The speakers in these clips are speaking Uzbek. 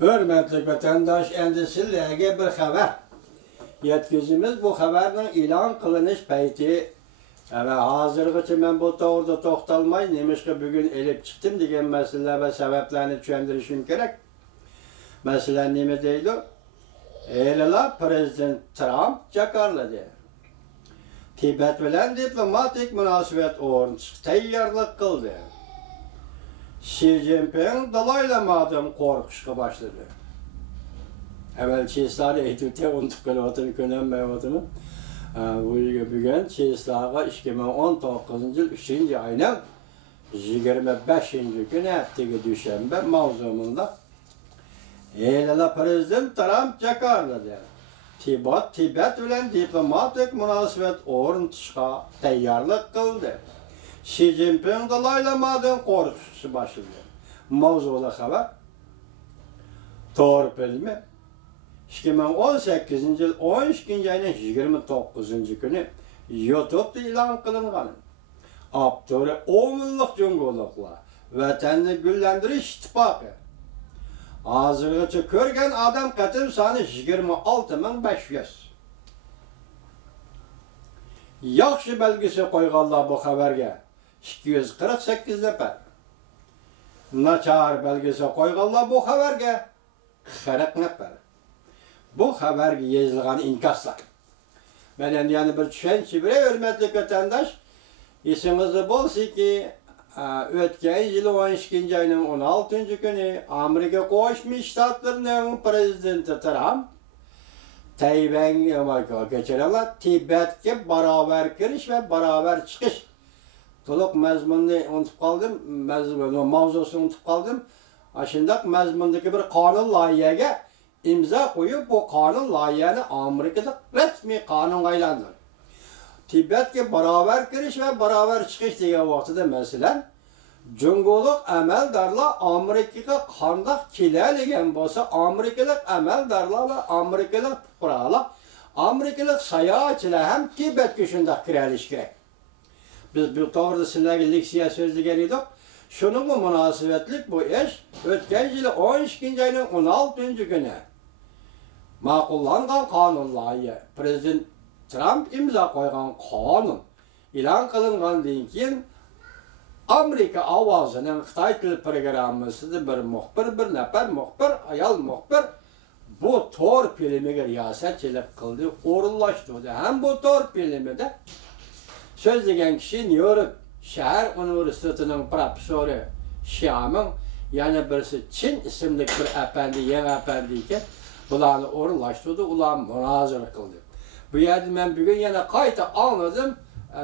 Hürmetli vatandaş, endişelerine bir haber. Yetkizimiz bu haberden ilan kılınış peyti. Evet, hazırgıçı ben bu doğruda toxtalmay, neymiş ki bugün elip çıktım degen mesele ve sebeplerini düşündürüşüm gerek. Mesele neymi deydi? Eylala Prezident Trump jakarladı. Tibet bilen diplomatik münasebet ornatışık tayyarlık kıldı. Xi Jinping dalaylamadım korkuşka başladı. Evvel çizleri eğitimde unutup kalıvatını könenmeyevatını. Bugün çizleri 2019 yıl 3. ayının 25. günü ettiği düşenbe mavzumunda Eylala Prezident Trump jakarladı. Tibet bilen diplomatik münasebet ornatışka tayyarlık kıldı. Xi Jinping dalaylamadan korkusu başladı. Mavzula haber. Doğru bilimi. 2018 yıl 12. ayının 29. günü YouTube'da ilan kılıngan. Abdurrahman 10 yıllık cumhurlukla Vatanını Güllendiriş İttifakı. Hazırgıçı körgen adam katım sani 26.500. Yaxşı belgisi koyganlar bu haberge 248 nefer. Naçar belgisi koyganlar bu haberge 40 nefer. Bu haberge yazılgan inkaslar. Ben yani bir düşünçü bire hürmetli vatandaş isimizi bolsa ki ötken yılı 12. ayının 16. günü Amerika Koşmuş Ştatlarının Prezidenti Trump Tayvan geçirenler Tibet'e beraber giriş ve beraber çıkış. Toluk mezmununu unutup kaldım, mavzusunu unutup kaldım. Aşındak mezmundaki bir kanun layiheye imza koyup bu kanun layiheni Amerika'da resmi kanun aylandır. Tibet'e beraber giriş ve beraber çıkış diye vaxtıda mesela Cumhurluk əməldarlar Amerika'ya qandaq kilələyən bolsa, Amerikalıq əməldarlar və Amerikalıq fuqaralar, Amerikalıq sayahatçılar həm Tibet gücündə kirəliş gerek. Biz bu doğruda sizlərə leksiya sözlügər idik. Şununla münasibətlik bu iş ötken yılı 12. ayının 16. günü maqullanğan kanun layihə, Prezident Trump imza koygan kanun ilan kılınğandan keyin Amerika avazının Xitay dil programmasında bir nefer muhbir, ayal muhbir bu tor filmiga riyasetçilik kıldı, orunlaştırdı. Hem bu tor filmide sözleyen kişi New York Şehir Üniversitesi'nin profesörü Xiaoming, yani birisi Çin isimli bir efendi, yeni efendi iken bularını orunlaştırdı, ulan münazara kıldı. Bu yerde ben bugün yine kayıta anladım,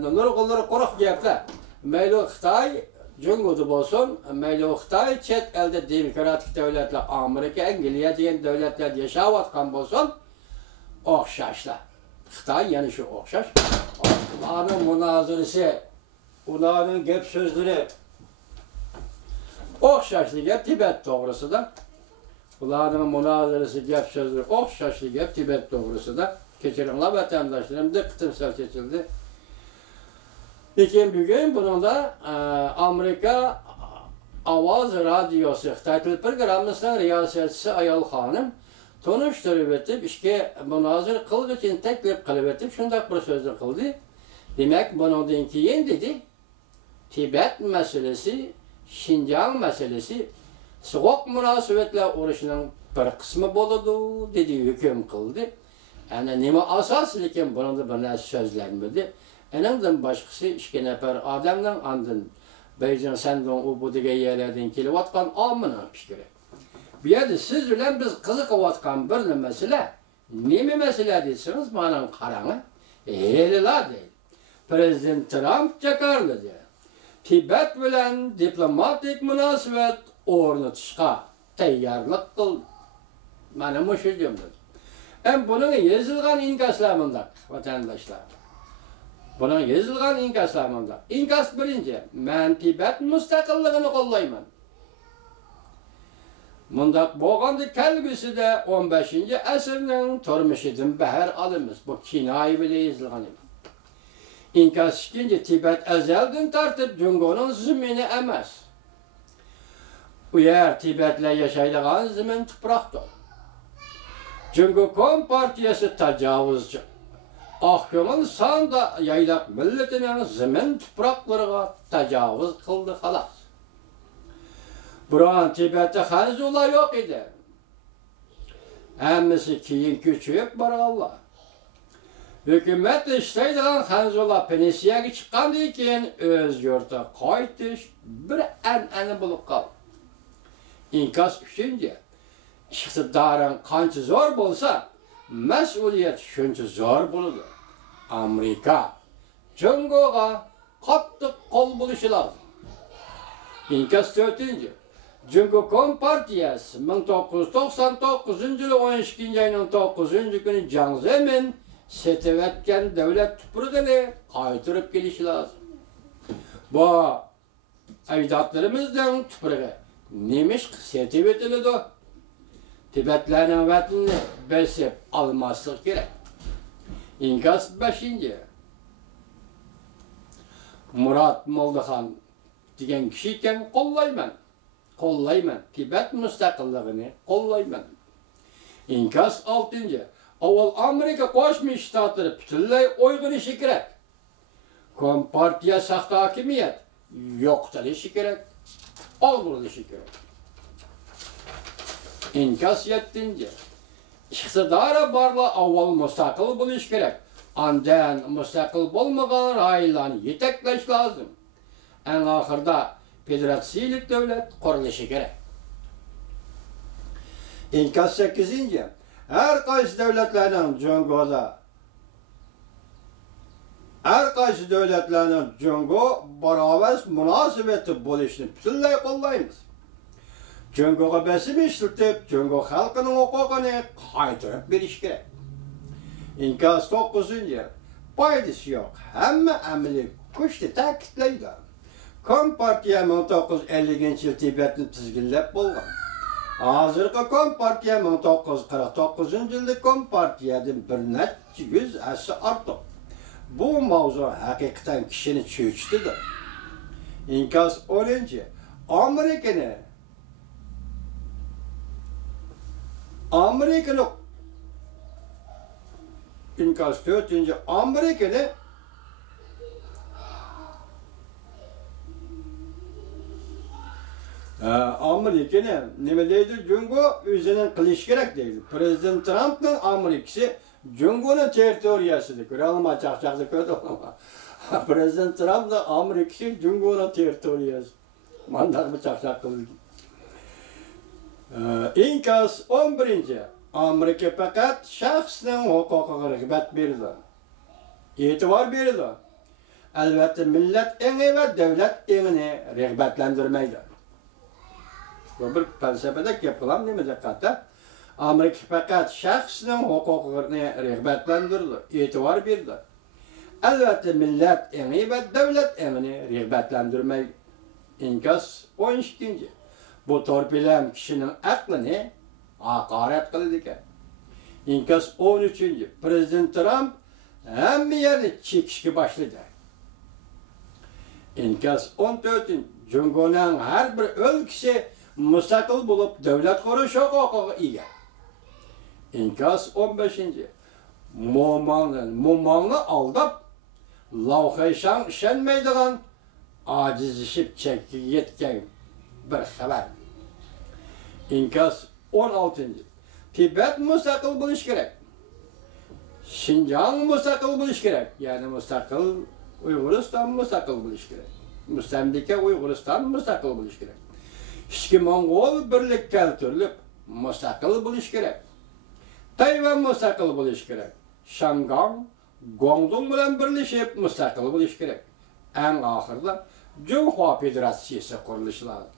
nurgulları koruk gepler. Meylo Xitay, Cumhurda bolsun, Meylo Xitay, çet elde demokratik devletler, Amerika, İngiliz diyen devletler yaşavatkan bolsun, okşaşlar. Xitay yani şu okşaş. Onların münazırısı, onların gep sözleri, okşaşlı gep Tibet doğrusu da. Onların münazırısı, gep sözleri, okşaşlı gep Tibet doğrusu da. Keçirinler vatandaşlarım da kıtımsal seçildi. Lekin bugün bunun da Amerika Avaz Radyosu Xitay dil programmasının riyasetçisi Ayol Hanım tanıştırıp etip, işe münazır kılgı için teklif kılıp etip, şundak bir sözü kıldı. Demek bunun keyin dedi, Tibet meselesi, Şincan meselesi, soğuk münasebetler uğraşının bir kısmı boludu dedi, hüküm kıldı. Yani nime asas, lekin bunun da bana sözlenmedi. Enenden başkası iki nefer adamdan andın Beycan senden o bu dige yerlerden kelivatkan amına fikri. Bir yerde siz bilen biz kızıkıvatkan bir mesele, nemi mesele deysiniz bana karanı? Eğliler değil. Prezident Trump jakarladı. Tibet bilen diplomatik münasebet ornatışka tayyarlık kıldı. Bana müşür cümle. Bunun yazılgan inkaslamında vatandaşlar. Bunun yazılgan inkaslamında. İnkas birinci, ben Tibet müstakillığını kollayman. Mundaq boğandı kelgüsü de 15. əsrinin turmuşidin bəhər alımız. Bu kinayi bile yazılgan iman. İnkas ikinci, Tibet ezelden tartıp Cungo'nun zümini emez. u yer Tibetler yaşaydigan zemin tuproqdir. Çünkü Kompartiyası tecavüzcü. Akköngül sanda yaylaq milletinin zemin tuproqlarına tecavüz kıldı halas. Buran Tibet'te Hanzular yok idi. Hemmisi keyin küçüyüp barallar. Hükümet işleydigan Hanzular pensiyaga chiqqandan keyin öz yurtga qaytish bir an'ana bo'lib qoldi. İnkas üçüncü, iqtidarın qancha zo'r bo'lsa, mas'uliyat shuncha zo'r bo'ladi. Amerika Jungoga qattiq qo'l bo'lishi lozim. İnkas dördüncü, Jungo Kompartiyasi 1999-yil 12-ayning 9-kuni Jiangzemin setib etgan davlat tuprog'ini qaytarib kelishi lozim. Bu ajdodlarimizning tuprog'i nemish setib etiladi. Tibetlarning vatanini besib almaslik kerak. İnkas 5. Murat Moldaxon degan kishi ekan qo'llayman. Tibet mustaqilligini qo'llayman. İnkas 6. Avval Amerika Qo'shma Shtatlari butunlay uyg'onishi kerak. Kompartiya saxta hokimiyat yo'qotilishi kerak. Oldirilishi kerak. İnkas 7. İqtidori borlar avval mustaqil bo'lishi kerak. Andan mustaqil bo'lmagan rayonlarni yetaklash lozim. En ahırda federatsiyalik devlet qurilishi kerak. İnkas 8. Her qaysi devletlerinin Jungo barobar munosabati bo'lishini butunlay qo'llaymiz. Jungoga besim ishlatib, Jungo xalqining huquqini qaytarib berish kerak. İnkas 9. Foydasi yo'q. Hamma amaliy kuchni ta'kidlaydi. Kompartiya 1950-yil Tibetni tizginlab bo'lgan. Hozirgi Kompartiya 1949-yilda Kompartiyadan bir necha yuz asr ortiq. Bu mavzu haqiqatan kishini cho'chitdi. İnkas 10. Amerikani İnkas 4. Amerikani nima deydi? Jungo o'zining qilish kerak deydi. Prezident Trumpning Amerikasi Jungoning territoriyasida ko'ralma chaqchaqda ko'rdi. Prezident Trumpning Amerikasi Jungoning territoriyasi. Mandaq bir chaqchaq qildi. İnkas 11. Amerika faqat shaxsning huquqiga rag'bat berdi. E'tibor berdi. Albatta millat engi va davlat engini rag'batlantirmaydi. Bu bir felsefede yapılan ne mezakatta? Amerika fakat şahsının hukuklarını rağbatlandırdı, itibar verdi. Elbette millet eni ve devlet emini rağbatlandırmayı. İnkas 12. Bu torpilem kişinin aklını hakaret kıldı. İnkas 13. Prezident Trump hem yerini çekişki başladı. İnkas 14. Jungo'nun her bir ülkesi mustaqil bo'lib davlat qurish huquqiga ega. İnkas 15. Mo'monni aldab, lavhayshang ishonmaydigan, ojizlashib chekkaga yetgan bir xabar. İnkas 16. Tibet mustaqil bo'lish kerak. Xinjiang mustaqil bo'lish kerak. Ya'ni mustaqil Uyg'uriston mustaqil bo'lish kerak. Mustamlika Uyg'uriston mustaqil bo'lish kerak. İşki Mongol birlik keltirilib, mustaqil bo'lish kerak. Tayvan mustaqil bo'lish kerak. Shangang, Guangdong bilan birlashib mustaqil bo'lish kerak. Eng oxirida Junhua Federatsiyasi qurilishi lozim.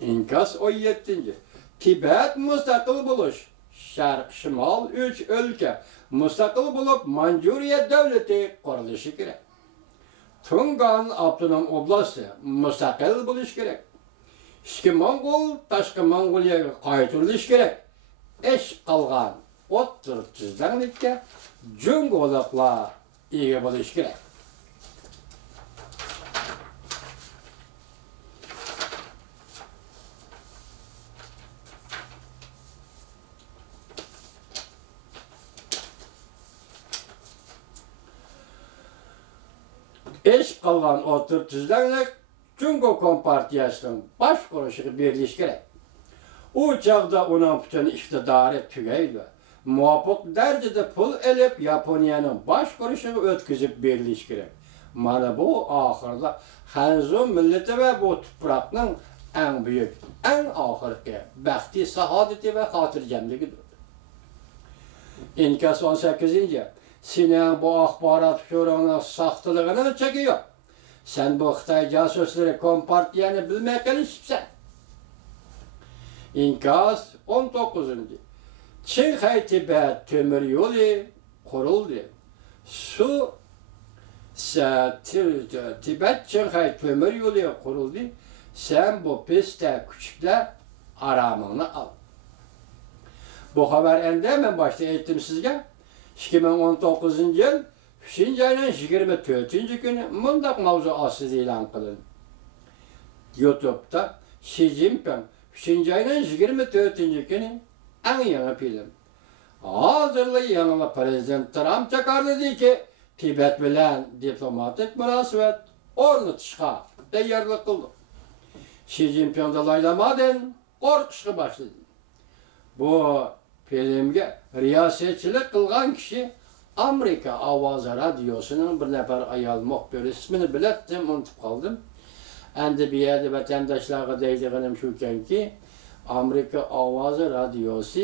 İnkas 17. Tibet mustaqil bo'lish. Sharq, Shimol 3 o'lka mustaqil bo'lib Manjuriya davlati qurilishi kerak. Tungan avtonom oblasti mustaqil bo'lish kerak. İşki Mongol, tashqi Mongoliyaga qaytarilish kerak. Ish qilgan o'ttir tuzdanlikka Jungolar ega bo'lish kerak. Eşip kalgan oturup tüzlenlik Cungo Kompartiyasının baş kuruşu birleş gerek. O çağda onun bütün iktidarı tügeydi. Muvaffak derecede pul elip Japonya'nın baş kuruşunu ötküzüp birleş gerek. Mana bu ahırda Hanzo milleti ve bu toprakның en büyük, en ahırki bəxti, sahadeti ve hatırcemliğidir. İnkas 18. Senin bu ahbarat şuranın sahtılığını çekiyor. Sen bu Xitay casusları Kompartiyanı bilmek gelişipsen. İnkas 19. Çin-Xitay Tümür yolu kuruldu. Su Tibet Çin-Xitay Tümür yolu kuruldu. Sen bu piste küçükle aramını al. Bu haber endemen başta ettim sizge. 2019 yıl 3. ayının 24. günü mundaq mavzu asız ilan kılın. YouTube'da Xi Jinping 3. ayının 24. günü en yeni film. Hazırlı yanılı Prezident Trump çıkardı dedi ki Tibet bilen diplomatik münasebet ornatışka tayyorlik kıldı. Xi Jinping dalaylamadan korkuşa başladı. Bu filmge riyasetçilik kılgan kişi Amerika Avaz Radyosu'nun bir nefer ayal muhbir ismini bilettim, unutup kaldım. Endi bir yerde vatandaşlara deydiğim şuken ki Amerika Avaz Radyosu